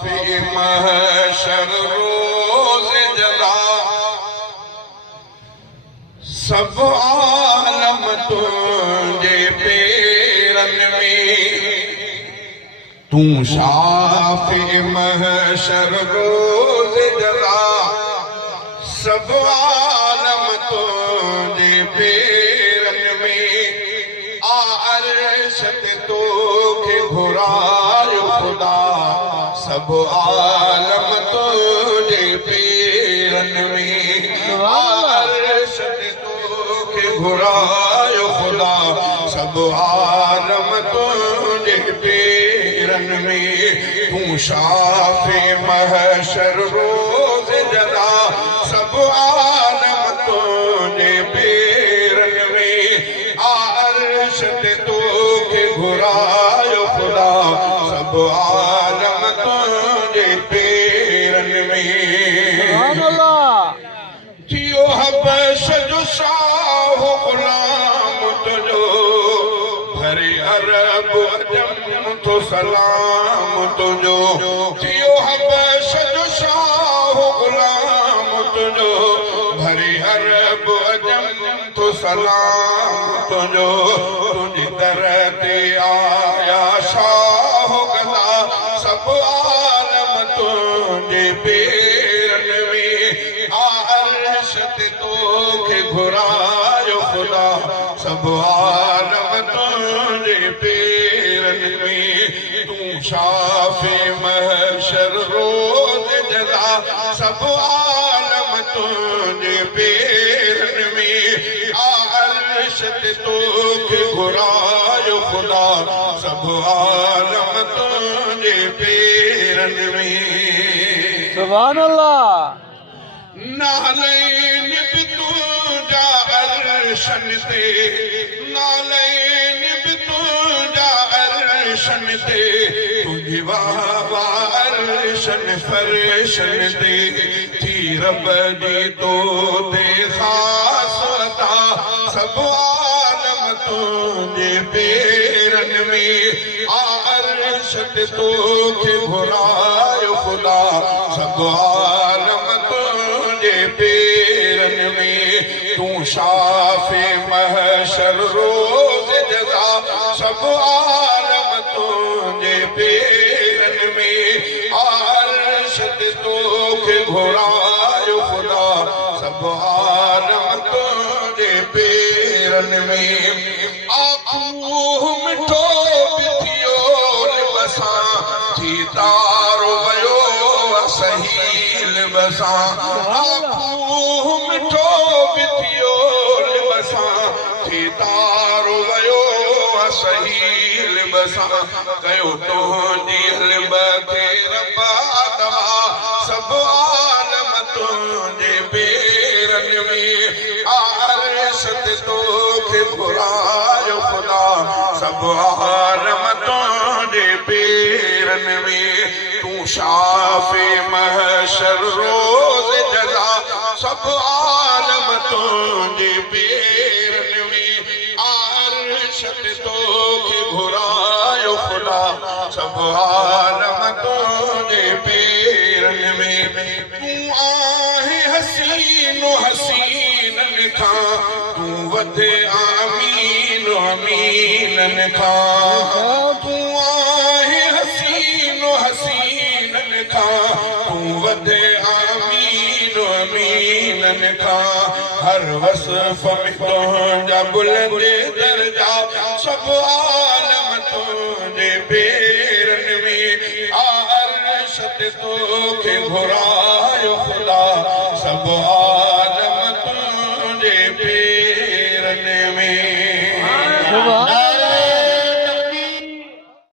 फी महशर रोज़ जज़ा सब आलम तुझे पेरन में तू शाफ़ी महशर रोज़ जज़ा सब आलम तुझे पेरन में अर्श ते तोखे घुरायो खुदा सब आलम तुझे पेरन में अर्श ते तोखे घुरायो खुदा सब आलम तुझे पेरन में तू शाफ़ी महशर रोज़ जज़ा सब आलम तुझे पेरन में अर्श ते तोखे घुरायो खुदा सब आलम तुझे पेरन में थियो हबश जो शाह गुलाम तुझो भरे अरब अजम तो सलाम तुझो थियो हबश जो शाह गुलाम तुझो भरे अरब अजम तो सलाम तुझो तुझी दर ते आया शाह गदा सब आलम तुझे पेरन में अर्श ते तोखे घुरायो खुदा सब आलम तुझे पेरन में तू शाफ़ी महशर रोज़ जज़ा सब आलम तुझे पेरन में अर्श ते तोखे घुरायो खुदा सब आलम तुझे पेरन में सुभान अल्लाह नालैन भी तुझा अर्शन ते नालैन भी तुझा अर्शन ते तुझी वाह अर्शन फरशन ते थी रब जी तो ते खास अता सब आलम तुझे पेरन में अर्श ते तोखे घुरायो खुदा सब आलम तुझे पेरन में तू शाफ़ी महशर रोज़ जज़ा सब आलम तुझे पेरन में अर्श ते तोखे घुरायो खुदा सब आलम तुझे पेरन में आखूं मिठो बि थियो लिबसां थी तारो वयो सहील बसां आखूं मिठो बि थियो लिबसां थी तारो वयो सहील बसां कयो तुंहिंजी लिब खे रब दवा सब आलम तुझे पेरन में अर्श ते तोखे घुरायो खुदा सब आलम तुझे पेरन में तू शाफ़ी महशर रोज़ जज़ा सब आलम तुझे पेरन में अर्श ते तोखे घुरायो खुदा सब आलम तुझे पेरन में तू आहे हसीनो हसीनन खां तू वधे आमीन अमीनन खां तू आहे हसीनो हसीनन खां तू वधे आमीन अमीनन खां हर वसफ़ में तुंहिंजा बुलंद दर्जा सब आलम तुझे पेरन में अर्श ते तोखे घुरायो खुदा सब